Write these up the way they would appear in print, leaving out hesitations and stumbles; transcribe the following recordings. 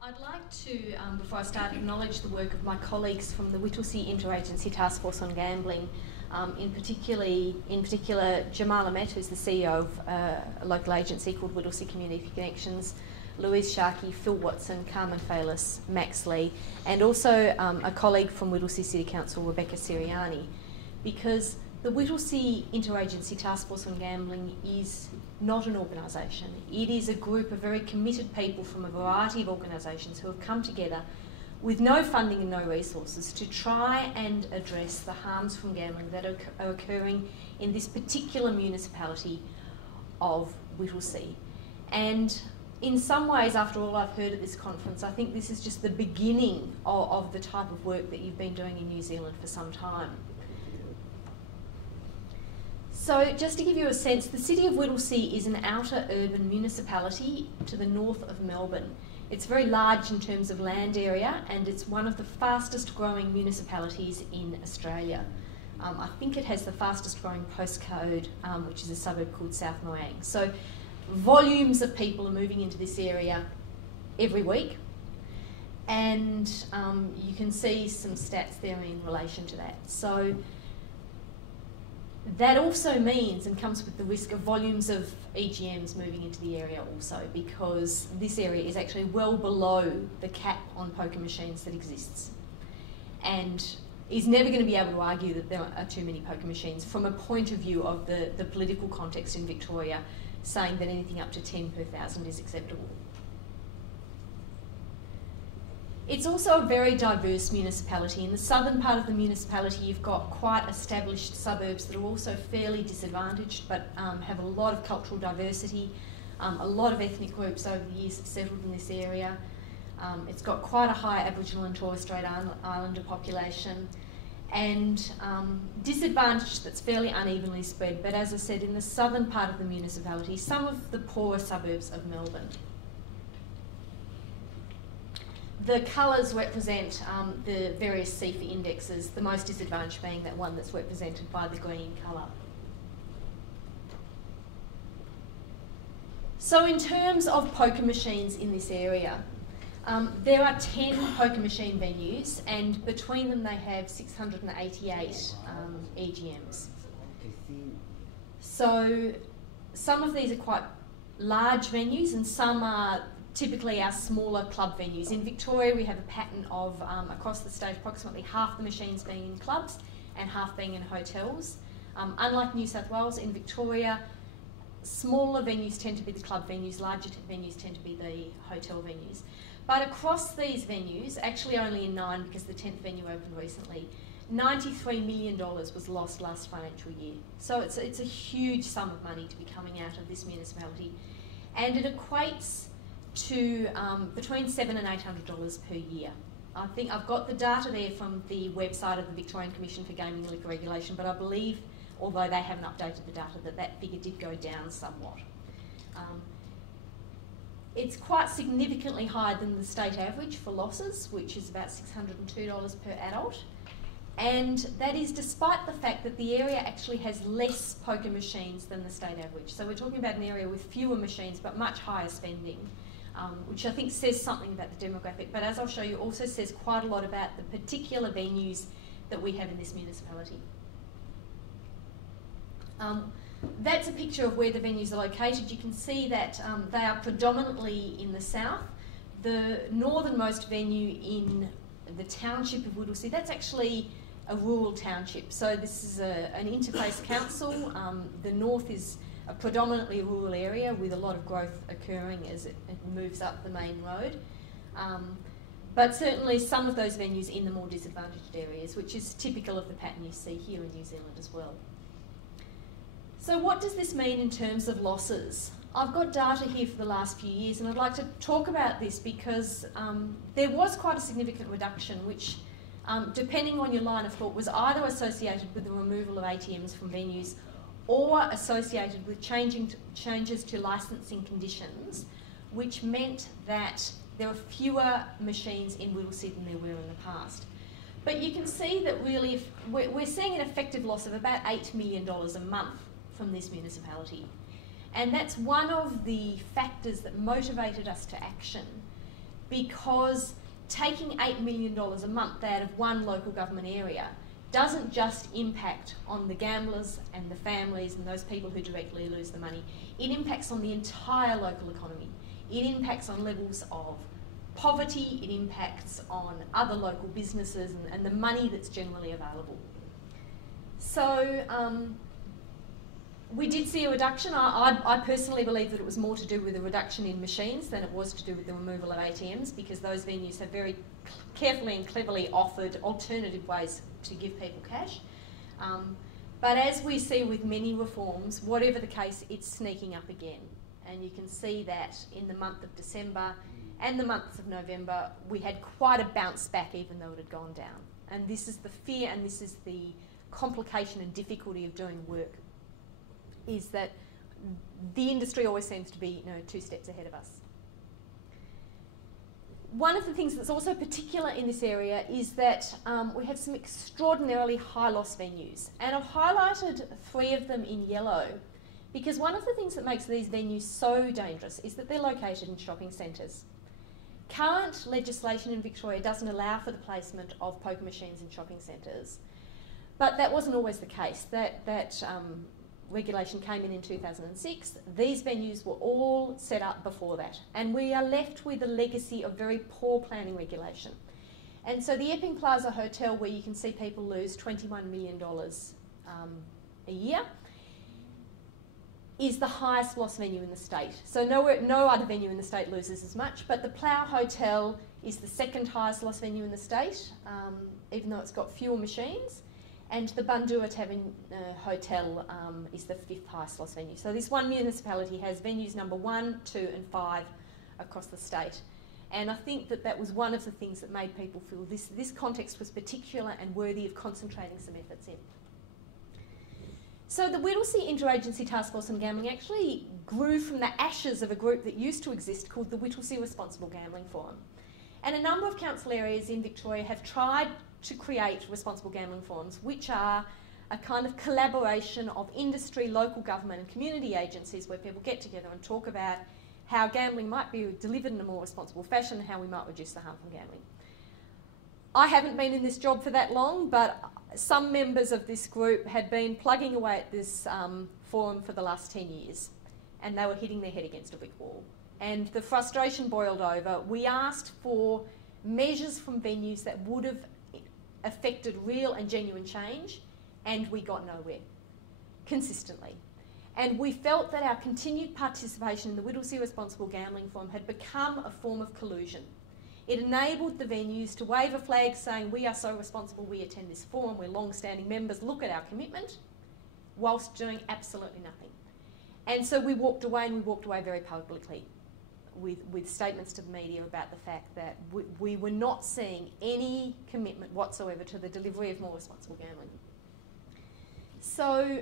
I'd like to, before I start, acknowledge the work of my colleagues from the Whittlesea Interagency Task Force on Gambling, in particular Jamal Ahmet, who's the CEO of a local agency called Whittlesea Community Connections, Louise Sharkey, Phil Watson, Carmen Phalis, Max Lee, and also a colleague from Whittlesea City Council, Rebecca Siriani, because the Whittlesea Interagency Task Force on Gambling is not an organisation. It is a group of very committed people from a variety of organisations who have come together with no funding and no resources to try and address the harms from gambling that are occurring in this particular municipality of Whittlesea. And in some ways, after all I've heard at this conference, I think this is just the beginning of the type of work that you've been doing in New Zealand for some time. So just to give you a sense, the city of Whittlesea is an outer urban municipality to the north of Melbourne. It's very large in terms of land area, and it's one of the fastest growing municipalities in Australia. I think it has the fastest growing postcode, which is a suburb called South Moang. So volumes of people are moving into this area every week, and you can see some stats there in relation to that. So that also means and comes with the risk of volumes of EGMs moving into the area also, because this area is actually well below the cap on poker machines that exists, and is never going to be able to argue that there are too many poker machines from a point of view of the political context in Victoria, saying that anything up to 10 per thousand is acceptable. It's also a very diverse municipality. In the southern part of the municipality, you've got quite established suburbs that are also fairly disadvantaged, but have a lot of cultural diversity. A lot of ethnic groups over the years have settled in this area. It's got quite a high Aboriginal and Torres Strait Islander population, and disadvantaged that's fairly unevenly spread. But as I said, in the southern part of the municipality, some of the poorer suburbs of Melbourne. The colours represent the various CIFA indexes, the most disadvantaged being that one that's represented by the green colour. So in terms of poker machines in this area, there are 10 poker machine venues, and between them they have 688 EGMs. So some of these are quite large venues, and some are typically our smaller club venues. In Victoria, we have a pattern of, across the state, approximately half the machines being in clubs and half being in hotels. Unlike New South Wales, in Victoria, smaller venues tend to be the club venues, larger venues tend to be the hotel venues. But across these venues, actually only in 9 because the 10th venue opened recently, $93 million was lost last financial year. So it's a huge sum of money to be coming out of this municipality, and it equates to between $700 and $800 per year. I think I've got the data there from the website of the Victorian Commission for Gaming and Liquor Regulation, but I believe, although they haven't updated the data, that figure did go down somewhat. It's quite significantly higher than the state average for losses, which is about $602 per adult. And that is despite the fact that the area actually has less poker machines than the state average. So we're talking about an area with fewer machines but much higher spending, which I think says something about the demographic, but as I'll show you, also says quite a lot about the particular venues that we have in this municipality. That's a picture of where the venues are located. You can see that they are predominantly in the south. The northernmost venue in the township of Whittlesea, that's actually a rural township. So this is an interface council. The north is a predominantly rural area with a lot of growth occurring as it moves up the main road. But certainly some of those venues in the more disadvantaged areas, which is typical of the pattern you see here in New Zealand as well. So what does this mean in terms of losses? I've got data here for the last few years, and I'd like to talk about this because there was quite a significant reduction, which, depending on your line of thought, was either associated with the removal of ATMs from venues or associated with changes to licensing conditions, which meant that there were fewer machines in Whittlesea than there were in the past. But you can see that really if we're seeing an effective loss of about $8 million a month from this municipality. And that's one of the factors that motivated us to action because taking $8 million a month out of one local government area doesn't just impact on the gamblers and the families and those people who directly lose the money. It impacts on the entire local economy. It impacts on levels of poverty, it impacts on other local businesses and the money that's generally available. So we did see a reduction. I personally believe that it was more to do with a reduction in machines than it was to do with the removal of ATMs, because those venues have very carefully and cleverly offered alternative ways to give people cash. But as we see with many reforms, whatever the case, it's sneaking up again. And you can see that in the month of December and the months of November, we had quite a bounce back even though it had gone down. And this is the fear and this is the complication and difficulty of doing work, is that the industry always seems to be 2 steps ahead of us. One of the things that's also particular in this area is that we have some extraordinarily high loss venues, and I've highlighted 3 of them in yellow because one of the things that makes these venues so dangerous is that they're located in shopping centres. Current legislation in Victoria doesn't allow for the placement of poker machines in shopping centres, but that wasn't always the case. That regulation came in 2006. These venues were all set up before that, and we are left with a legacy of very poor planning regulation. And so the Epping Plaza Hotel, where you can see people lose $21 million a year, is the highest loss venue in the state. So no other venue in the state loses as much, but the Plough Hotel is the 2nd highest loss venue in the state, even though it's got fewer machines. And the Bundoora Tavern Hotel is the 5th highest loss venue. So this one municipality has venues number 1, 2 and 5 across the state. And I think that was one of the things that made people feel this context was particular and worthy of concentrating some efforts in. So the Whittlesea Interagency Task Force on Gambling actually grew from the ashes of a group that used to exist called the Whittlesea Responsible Gambling Forum. And a number of council areas in Victoria have tried to create responsible gambling forums, which are a kind of collaboration of industry, local government and community agencies where people get together and talk about how gambling might be delivered in a more responsible fashion, how we might reduce the harm from gambling. I haven't been in this job for that long, but some members of this group had been plugging away at this forum for the last 10 years, and they were hitting their head against a brick wall. And the frustration boiled over. We asked for measures from venues that would have affected real and genuine change, and we got nowhere consistently. And we felt that our continued participation in the Whittlesea Responsible Gambling Forum had become a form of collusion. It enabled the venues to wave a flag saying, we are so responsible, we attend this forum, we're long-standing members, look at our commitment, whilst doing absolutely nothing. And so we walked away, and we walked away very publicly with statements to the media about the fact that we were not seeing any commitment whatsoever to the delivery of more responsible gambling. So,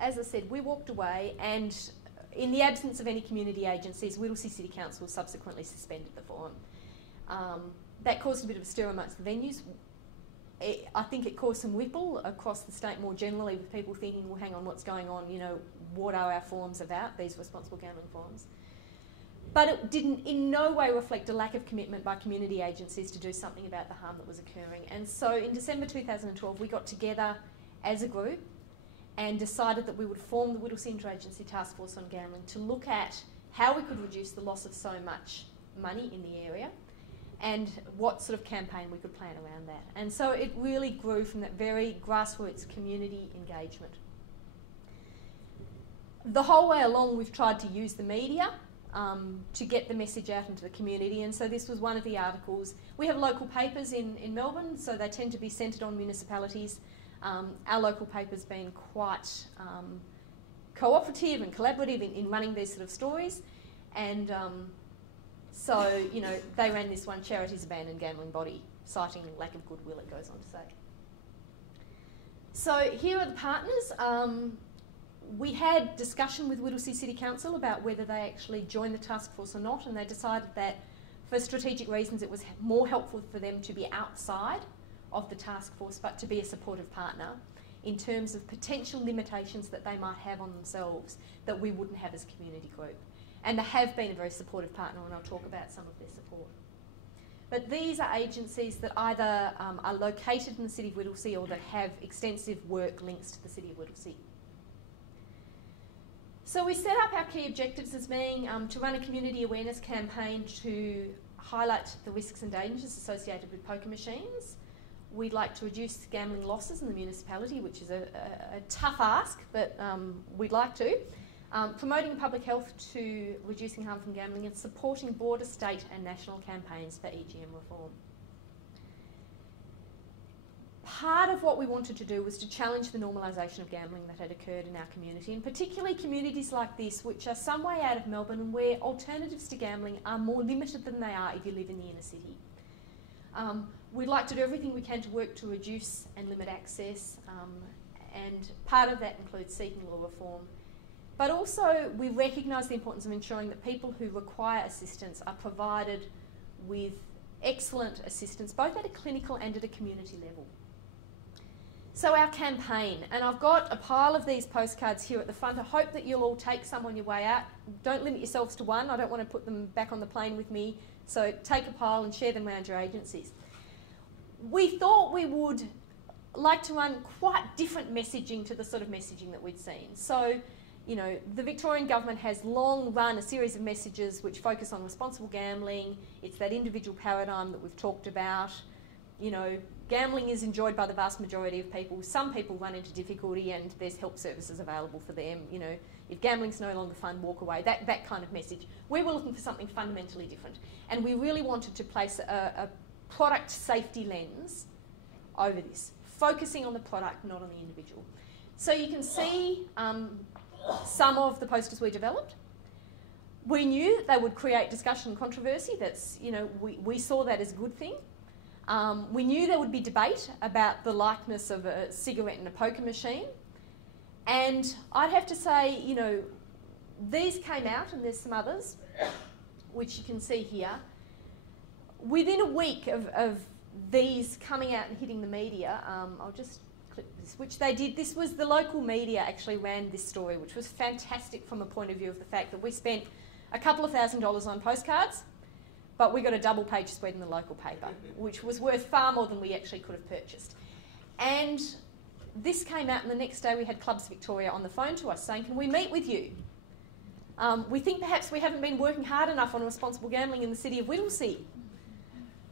as I said, we walked away, and in the absence of any community agencies, Whittlesea City Council subsequently suspended the forum. That caused a bit of a stir amongst the venues. I think it caused some ripple across the state more generally, with people thinking, well, hang on, what's going on? What are our forums about, these responsible gambling forums? But it didn't in no way reflect a lack of commitment by community agencies to do something about the harm that was occurring. And so in December 2012, we got together as a group and decided that we would form the Whittlesea Interagency Task Force on Gambling to look at how we could reduce the loss of so much money in the area and what sort of campaign we could plan around that. And so it really grew from that very grassroots community engagement. The whole way along, we've tried to use the media to get the message out into the community, and so this was one of the articles. We have local papers in Melbourne, so they tend to be centred on municipalities. Our local paper's been quite cooperative and collaborative in running these sort of stories, and so, they ran this one, Charity's Abandoned Gambling Body, citing lack of goodwill, it goes on to say. So here are the partners. We had discussion with Whittlesea City Council about whether they actually joined the task force or not, and they decided that for strategic reasons it was more helpful for them to be outside of the task force but to be a supportive partner in terms of potential limitations that they might have on themselves that we wouldn't have as a community group. and they have been a very supportive partner, and I'll talk about some of their support. But these are agencies that either are located in the City of Whittlesea or that have extensive work links to the City of Whittlesea. So we set up our key objectives as being to run a community awareness campaign to highlight the risks and dangers associated with poker machines. We'd like to reduce gambling losses in the municipality, which is a tough ask, but we'd like to. Promoting public health to reducing harm from gambling, and supporting broader state and national campaigns for EGM reform. Part of what we wanted to do was to challenge the normalisation of gambling that had occurred in our community, and particularly communities like this, which are some way out of Melbourne and where alternatives to gambling are more limited than they are if you live in the inner city. We'd like to do everything we can to work to reduce and limit access, and part of that includes seeking law reform. But also we recognise the importance of ensuring that people who require assistance are provided with excellent assistance, both at a clinical and at a community level. So our campaign, and I've got a pile of these postcards here at the front. I hope that you'll all take some on your way out. Don't limit yourselves to one. I don't want to put them back on the plane with me. So take a pile and share them around your agencies. We thought we would like to run quite different messaging to the sort of messaging that we'd seen. So, you know, the Victorian government has long run a series of messages which focus on responsible gambling. It's that individual paradigm that we've talked about. You know, gambling is enjoyed by the vast majority of people. Some people run into difficulty and there's help services available for them. You know, if gambling's no longer fun, walk away. That kind of message. We were looking for something fundamentally different. And we really wanted to place a product safety lens over this, focusing on the product, not on the individual. So you can see some of the posters we developed. We knew that they would create discussion and controversy. That's, you know, we saw that as a good thing. We knew there would be debate about the likeness of a cigarette and a poker machine. And I'd have to say, you know, these came out, and there's some others, which you can see here. Within a week of these coming out and hitting the media, I'll just click this, which they did. This was the local media actually ran this story, which was fantastic from a point of view of the fact that we spent a couple of $1,000s on postcards, but we got a double page spread in the local paper, which was worth far more than we actually could have purchased. And this came out, and the next day we had Clubs Victoria on the phone to us saying, can we meet with you? We think perhaps we haven't been working hard enough on responsible gambling in the City of Whittlesea.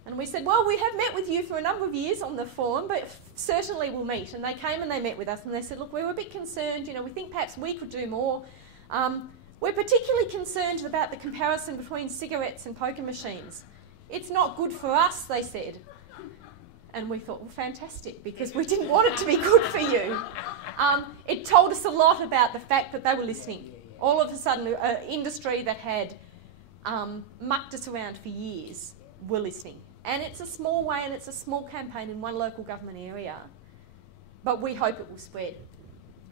And we said, well, we have met with you for a number of years on the forum, but certainly we'll meet. And they came and they met with us, and they said, look, we were a bit concerned, you know, we think perhaps we could do more. We're particularly concerned about the comparison between cigarettes and poker machines. It's not good for us, they said. And we thought, well, fantastic, because we didn't want it to be good for you. It told us a lot about the fact that they were listening. All of a sudden, an industry that had mucked us around for years were listening. And it's a small way, and it's a small campaign in one local government area, but we hope it will spread.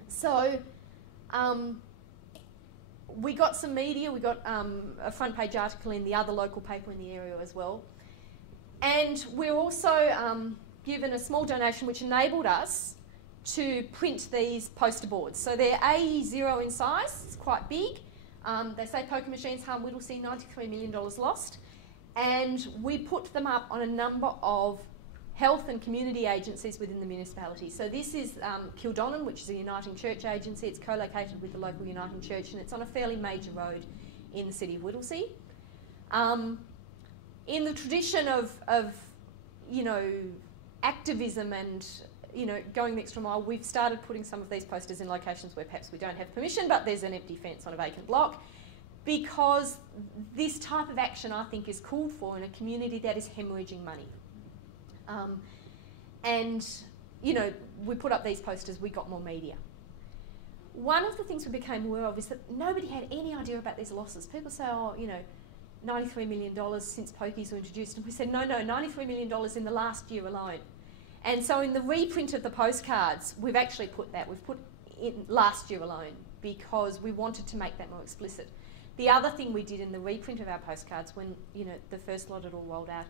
So we got some media. We got a front page article in the other local paper in the area as well. And we're also given a small donation which enabled us to print these poster boards. So they're AE0 in size. It's quite big. They say poker machines harm Whittlesea, $93 million lost. And we put them up on a number of health and community agencies within the municipality. So this is Kildonan, which is a Uniting Church agency. It's co-located with the local Uniting Church, and it's on a fairly major road in the City of Whittlesea. In the tradition of you know, activism and, you know, going the extra mile, we've started putting some of these posters in locations where perhaps we don't have permission, but there's an empty fence on a vacant block, because this type of action, I think, is called for in a community that is hemorrhaging money. And, you know, we put up these posters, we got more media. One of the things we became aware of is that nobody had any idea about these losses. People say, oh, you know, $93 million since pokies were introduced. And we said, no, $93 million in the last year alone. And so in the reprint of the postcards, we've actually put that. We've put in last year alone because we wanted to make that more explicit. The other thing we did in the reprint of our postcards when, you know, the first lot had all rolled out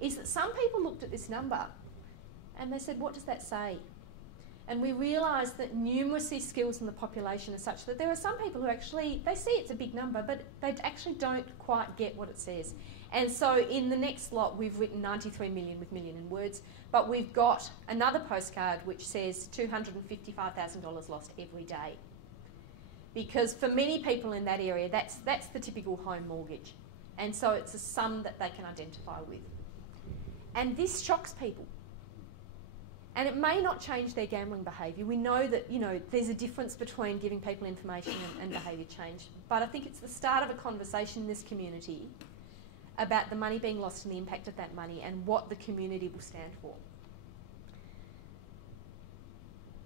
is that some people looked at this number and they said, what does that say? And we realise that numeracy skills in the population are such that there are some people who actually, they see it's a big number, but they actually don't quite get what it says. And so in the next lot, we've written 93 million with million in words, but we've got another postcard which says $255,000 lost every day. Because for many people in that area, that's the typical home mortgage. And so it's a sum that they can identify with. And this shocks people. And it may not change their gambling behaviour. We know that, you know, there's a difference between giving people information and behaviour change. But I think it's the start of a conversation in this community about the money being lost and the impact of that money and what the community will stand for.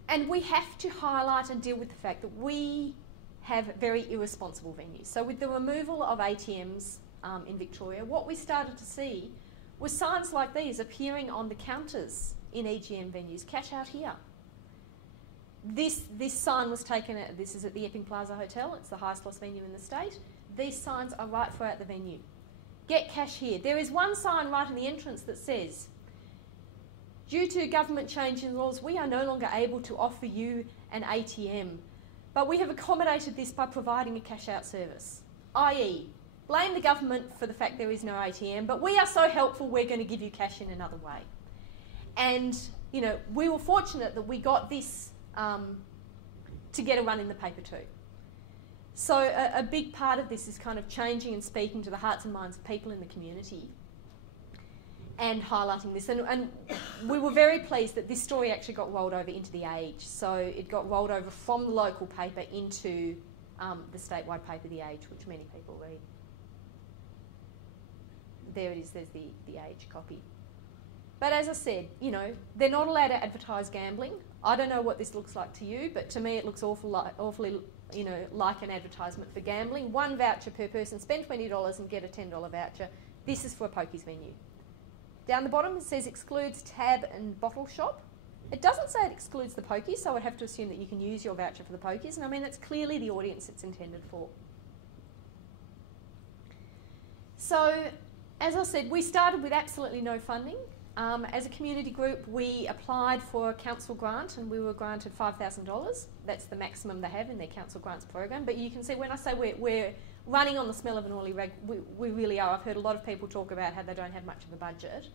And we have to highlight and deal with the fact that we have very irresponsible venues. So with the removal of ATMs in Victoria, what we started to see was signs like these appearing on the counters in EGM venues. Cash out here. This sign was taken at, this is at the Epping Plaza Hotel, it's the highest loss venue in the state. These signs are right throughout the venue. Get cash here. There is one sign right in the entrance that says, due to government change in laws, we are no longer able to offer you an ATM, but we have accommodated this by providing a cash out service. i.e., blame the government for the fact there is no ATM, but we are so helpful we're going to give you cash in another way. And, you know, we were fortunate that we got this to get a run in the paper too. So a big part of this is kind of changing and speaking to the hearts and minds of people in the community and highlighting this. And we were very pleased that this story actually got rolled over into The Age. So it got rolled over from the local paper into the statewide paper, The Age, which many people read. There it is, there's the Age copy. But as I said, you know, they're not allowed to advertise gambling. I don't know what this looks like to you, but to me it looks awfully, you know, like an advertisement for gambling. One voucher per person, spend $20 and get a $10 voucher. This is for a pokies venue. Down the bottom it says excludes tab and bottle shop. It doesn't say it excludes the pokies, so I'd have to assume that you can use your voucher for the pokies, and I mean that's clearly the audience it's intended for. So, as I said, we started with absolutely no funding. As a community group, we applied for a council grant and we were granted $5,000. That's the maximum they have in their council grants program. But you can see when I say we're running on the smell of an oily rag, we really are. I've heard a lot of people talk about how they don't have much of a budget.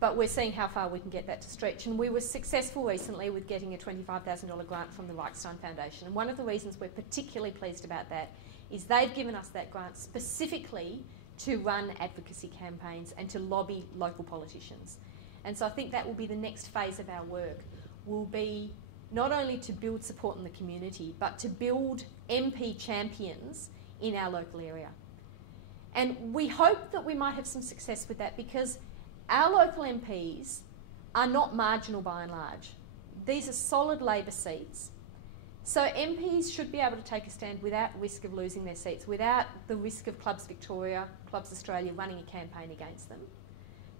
But we're seeing how far we can get that to stretch. And we were successful recently with getting a $25,000 grant from the Reichstein Foundation. And one of the reasons we're particularly pleased about that is they've given us that grant specifically to run advocacy campaigns and to lobby local politicians. And so I think that will be the next phase of our work, will be not only to build support in the community, but to build MP champions in our local area. And we hope that we might have some success with that because our local MPs are not marginal by and large. These are solid Labor seats. So MPs should be able to take a stand without risk of losing their seats, without the risk of Clubs Victoria, Clubs Australia running a campaign against them.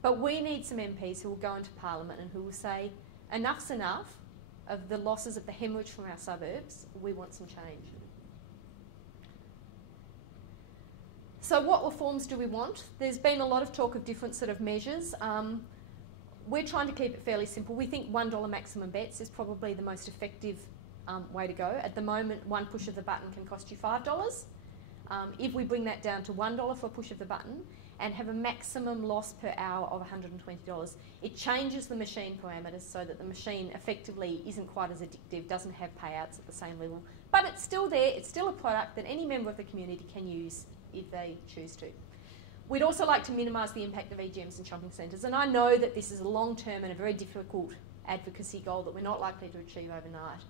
But we need some MPs who will go into Parliament and who will say, enough's enough of the losses of the hemorrhage from our suburbs, we want some change. So what reforms do we want? There's been a lot of talk of different sort of measures. We're trying to keep it fairly simple. We think $1 maximum bets is probably the most effective way to go. At the moment, one push of the button can cost you $5. If we bring that down to $1 for a push of the button and have a maximum loss per hour of $120, it changes the machine parameters so that the machine effectively isn't quite as addictive, doesn't have payouts at the same level, but it's still there, it's still a product that any member of the community can use if they choose to. We'd also like to minimise the impact of EGMs in shopping centres, and I know that this is a long-term and a very difficult advocacy goal that we're not likely to achieve overnight.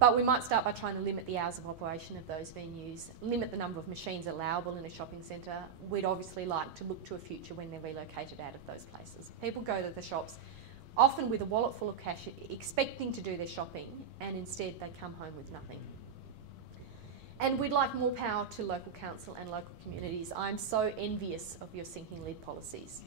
But we might start by trying to limit the hours of operation of those venues, limit the number of machines allowable in a shopping centre. We'd obviously like to look to a future when they're relocated out of those places. People go to the shops often with a wallet full of cash, expecting to do their shopping, and instead they come home with nothing. And we'd like more power to local council and local communities. I'm so envious of your sinking lid policies.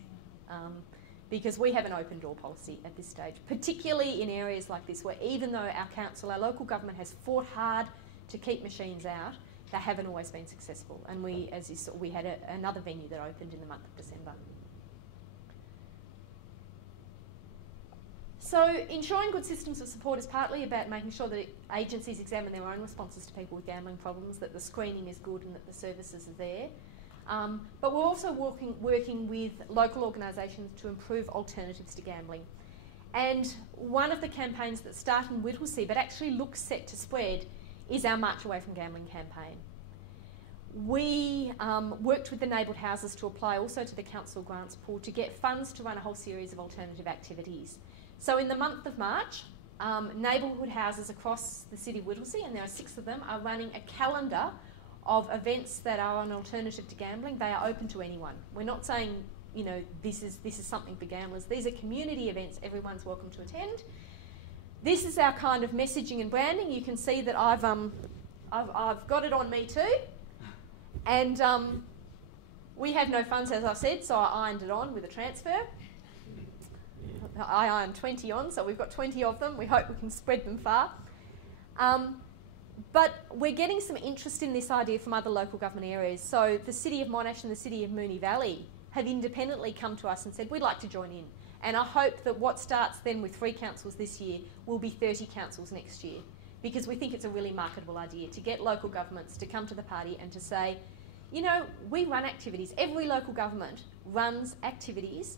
Because we have an open door policy at this stage, particularly in areas like this where even though our council, our local government has fought hard to keep machines out, they haven't always been successful. And we, as you saw, we had another venue that opened in the month of December. So ensuring good systems of support is partly about making sure that agencies examine their own responses to people with gambling problems, that the screening is good and that the services are there. But we're also working with local organisations to improve alternatives to gambling. And one of the campaigns that started in Whittlesea but actually looks set to spread is our March Away from Gambling campaign. We worked with the neighbourhood houses to apply also to the council grants pool to get funds to run a whole series of alternative activities. So in the month of March, neighbourhood houses across the city of Whittlesea, and there are 6 of them, are running a calendar of events that are an alternative to gambling. They are open to anyone. We're not saying, you know, this is something for gamblers. These are community events. Everyone's welcome to attend. This is our kind of messaging and branding. You can see that I've got it on me too, and we have no funds, as I said, so I ironed it on with a transfer. I ironed 20 on, so we've got 20 of them. We hope we can spread them far. But we're getting some interest in this idea from other local government areas. So the City of Monash and the City of Moonee Valley have independently come to us and said, we'd like to join in. And I hope that what starts then with 3 councils this year will be 30 councils next year, because we think it's a really marketable idea to get local governments to come to the party and to say, you know, we run activities. Every local government runs activities,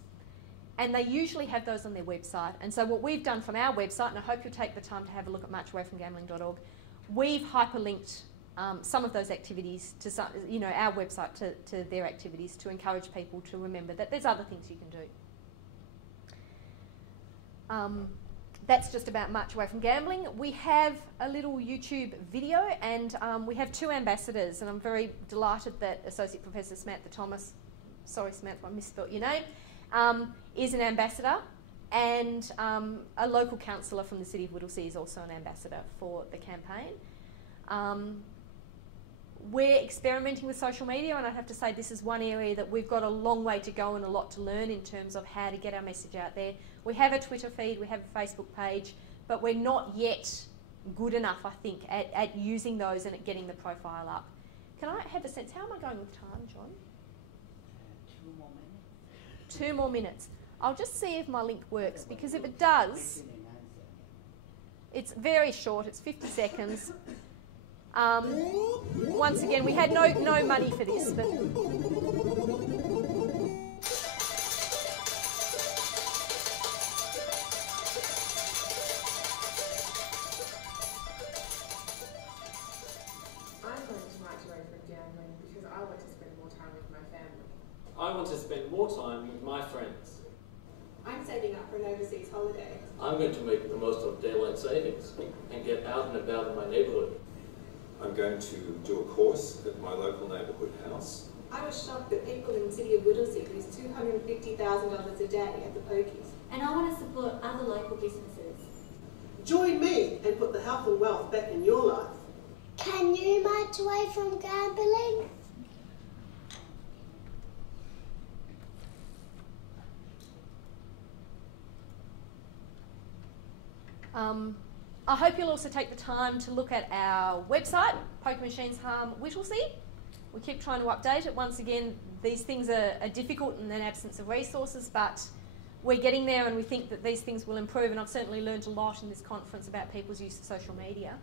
and they usually have those on their website. And so what we've done from our website, and I hope you'll take the time to have a look at marchawayfromgambling.org, we've hyperlinked some of those activities to some, you know, our website to their activities to encourage people to remember that there's other things you can do. That's just about March Away from Gambling. We have a little YouTube video, and we have 2 ambassadors, and I'm very delighted that Associate Professor Samantha Thomas, sorry Samantha, I misspelt your name, is an ambassador, and a local councillor from the City of Whittlesea is also an ambassador for the campaign. We're experimenting with social media, and I'd have to say this is one area that we've got a long way to go and a lot to learn in terms of how to get our message out there. We have a Twitter feed, we have a Facebook page, but we're not yet good enough, I think, at using those and at getting the profile up. Can I have a sense, how am I going with time, John? 2 more minutes. 2 more minutes. I'll just see if my link works, because if it does, it's very short, it's 50 seconds. Once again, we had no money for this, but I want to spend more time with my friends. I'm saving up for an overseas holiday. I'm going to make the most of daylight savings and get out and about in my neighbourhood. I'm going to do a course at my local neighbourhood house. I was shocked that people in the city of Whittlesea lose $250,000 a day at the pokies. And I want to support other local businesses. Join me and put the health and wealth back in your life. Can you march away from gambling? I hope you'll also take the time to look at our website, Poker Machines Harm Whittlesea. We keep trying to update it. Once again, these things are difficult in an absence of resources, but we're getting there, and we think that these things will improve, and I've certainly learned a lot in this conference about people's use of social media.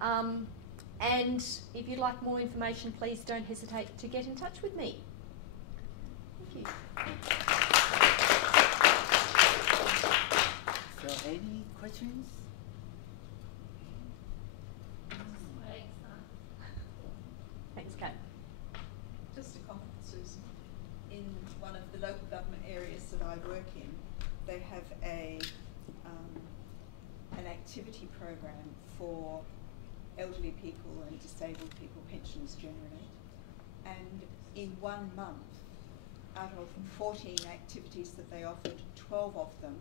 And if you'd like more information, please don't hesitate to get in touch with me. Thank you. So any questions? Thanks, Kate. Just a comment, Susan. In one of the local government areas that I work in, they have an activity program for elderly people and disabled people, pensioners generally. And in 1 month, out of 14 activities that they offered, 12 of them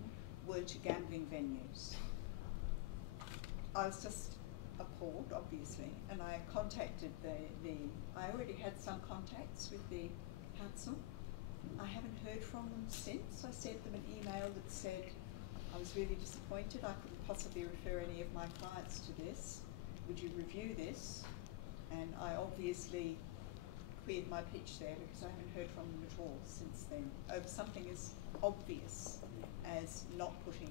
were to gambling venues. I was just appalled, obviously, and I contacted I already had some contacts with the council. I haven't heard from them since. I sent them an email that said I was really disappointed. I couldn't possibly refer any of my clients to this. Would you review this? And I obviously cleared my pitch there because I haven't heard from them at all since then over something as obvious as not putting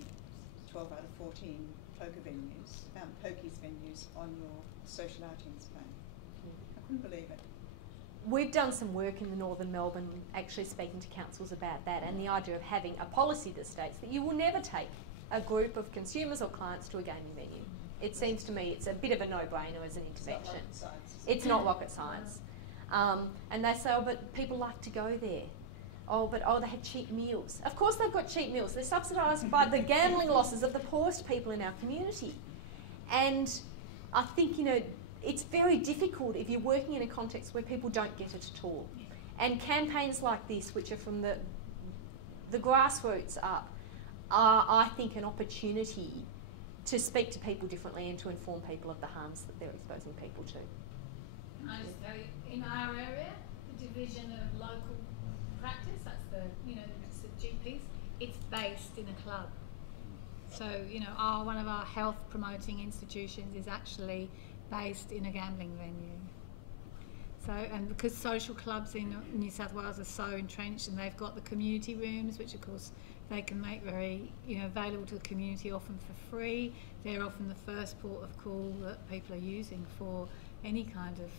12 out of 14 pokies venues on your social outings plan. I couldn't believe it. We've done some work in the Northern Melbourne actually speaking to councils about that, and the idea of having a policy that states that you will never take a group of consumers or clients to a gaming venue. It seems to me it's a bit of a no-brainer as an intervention. It's not rocket science. And they say, oh, but people like to go there. Oh, but they have cheap meals. Of course they've got cheap meals. They're subsidised by the gambling losses of the poorest people in our community. And I think, it's very difficult if you're working in a context where people don't get it at all. And campaigns like this, which are from the grassroots up, are, I think, an opportunity to speak to people differently and to inform people of the harms that they're exposing people to. I just go, in our area, the division of local practice, that's the GPs, it's based in a club. So, one of our health promoting institutions is actually based in a gambling venue. So, and because social clubs in New South Wales are so entrenched, and they've got the community rooms, which of course they can make very, available to the community, often for free. They're often the first port of call that people are using for any kind of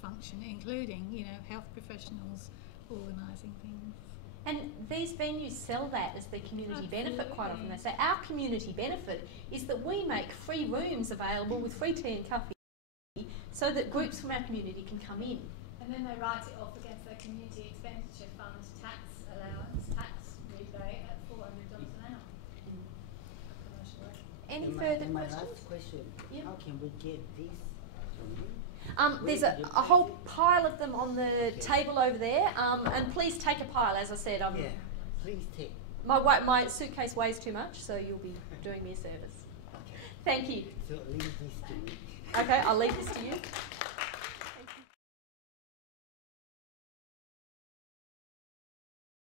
function, including, health professionals organising things. And these venues sell that as their community benefit quite often. They say our community benefit is that we make free rooms available with free tea and coffee so that groups from our community can come in. And then they write it off against their community expenditure fund tax allowance, tax rebate at $400 an hour. Any further my questions? last question, Yep. how can we get this from you? There's a whole pile of them on the table over there, and please take a pile. As I said, Yeah, please take. my suitcase weighs too much, so you'll be doing me a service. Okay. Thank you. So leave this to me. Okay, I'll leave this to you.